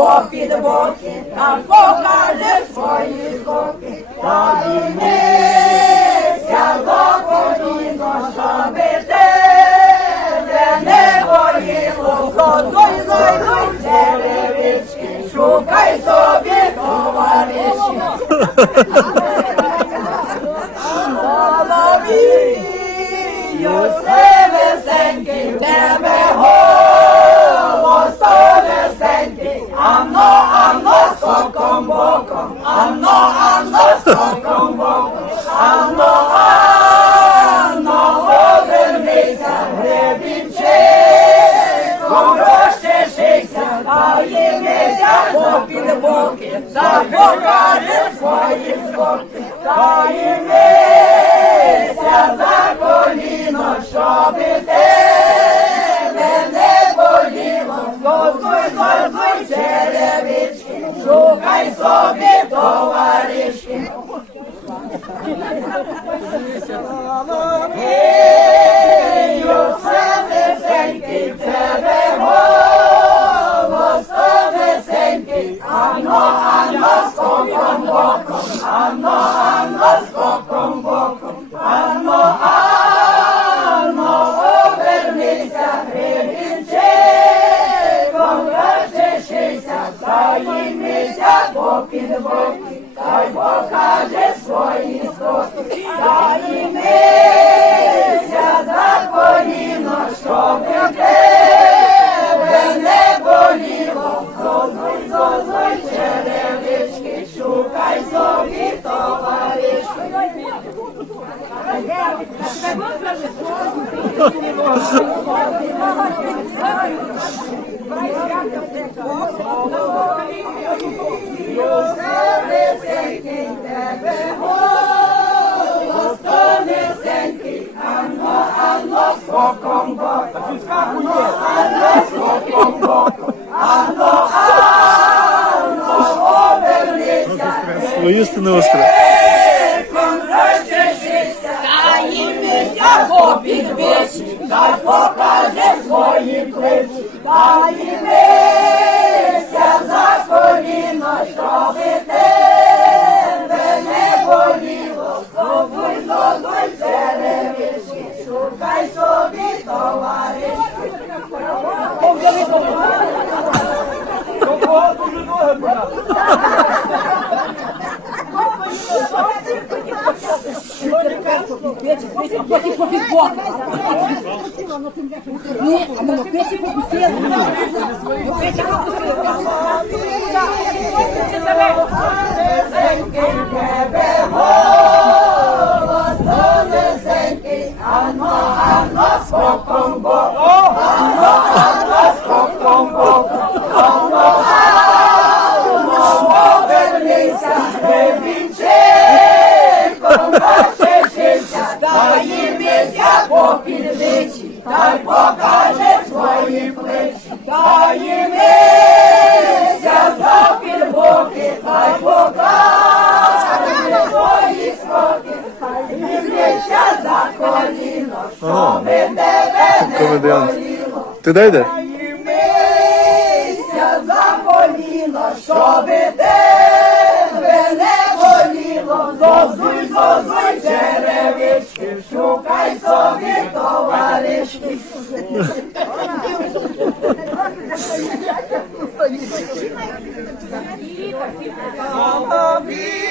попід боки, та покаже свої скоки, та дивися за коліно, щоби тебе не боліло, зой, зой, черевички, шукай собі товариші. Соловію, все весенький, тебе голос то весенький, ано, ано, соком боком, ано, ано, соком боком, ано, ано, обернися, гребінчиком, розчешися, та їмися попід боки, та покаже свої скоки, та їмися за коліно, щоби тебе не боліло, зозуй, зозуй, черевички, шукай собі товаришки. Ей, все весенький, тебе голос то весенький, ано, ано, скоком боком, ано, ано, ано, скоком боком, ано, ано, скоком боком, ано, ано, обернися, Воістину остро. Віком розчешися, та їмися по вічі, та покаже свої плечі, та їмися Поки попід бок. Ні, а ну печі попустили. Печі попустили. Весенький їмися попід вичі, та й покаже свої плечі, та їмися за підбоки, та й покаже свої скоки, та їмися за коліно, щоби тебе не боліло. Ти дай де? Мися за щоби тебе не боліло, зозуй, зозуй, черевички, шукай собі товаришки. Соловію,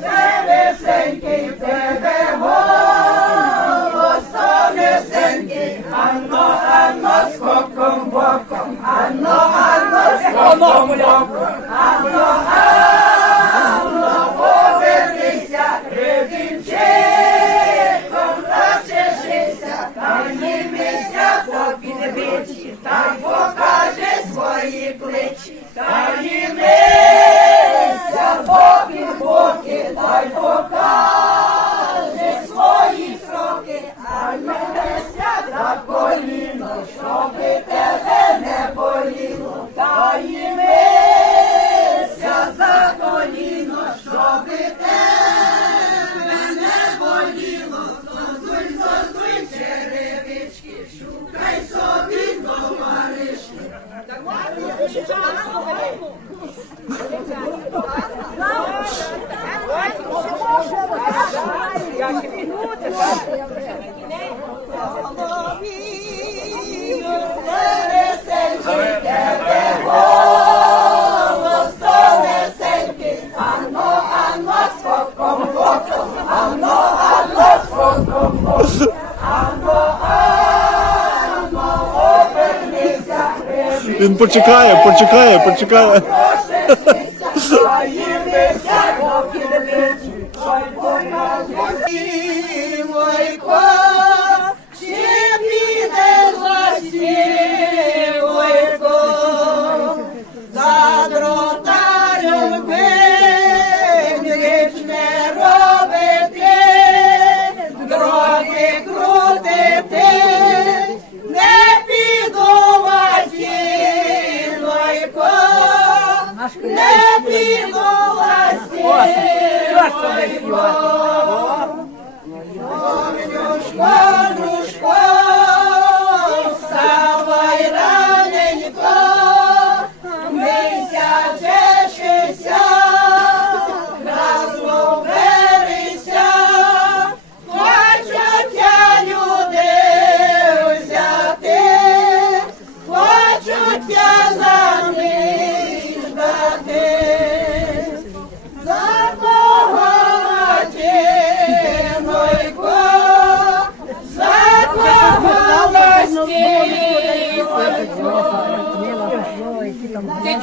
це весенький, в тебе голос, Він почекає, почекає, почекає.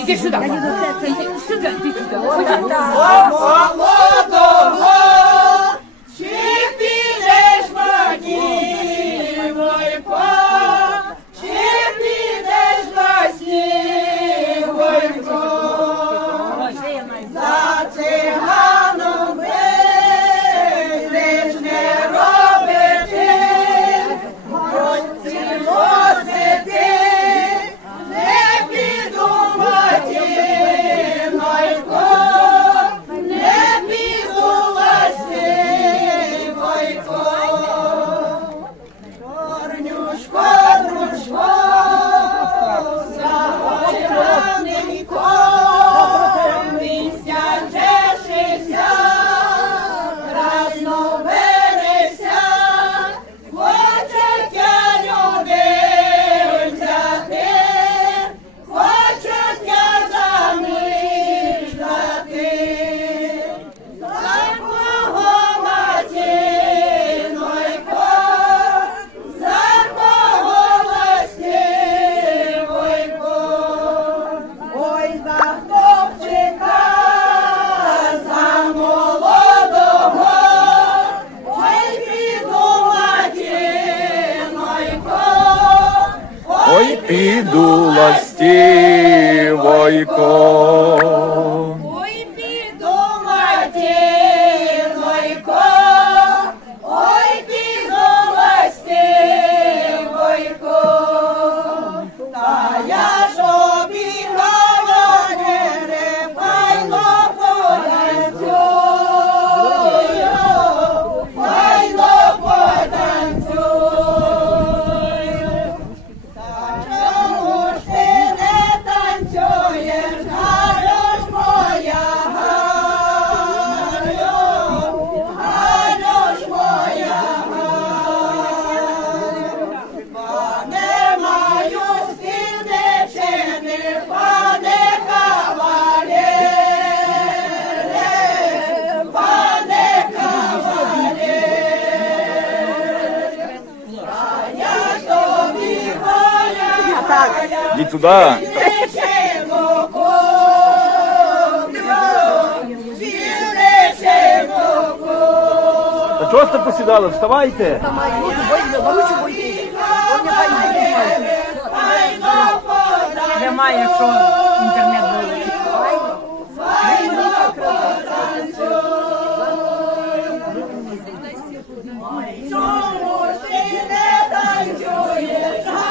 你给吃的，你给吃的，你的。我我我。Так. Иди туда. Да чого ж ти посідали? Вставайте. Немає, якщо інтернет буде. Чому ти не танцюєш?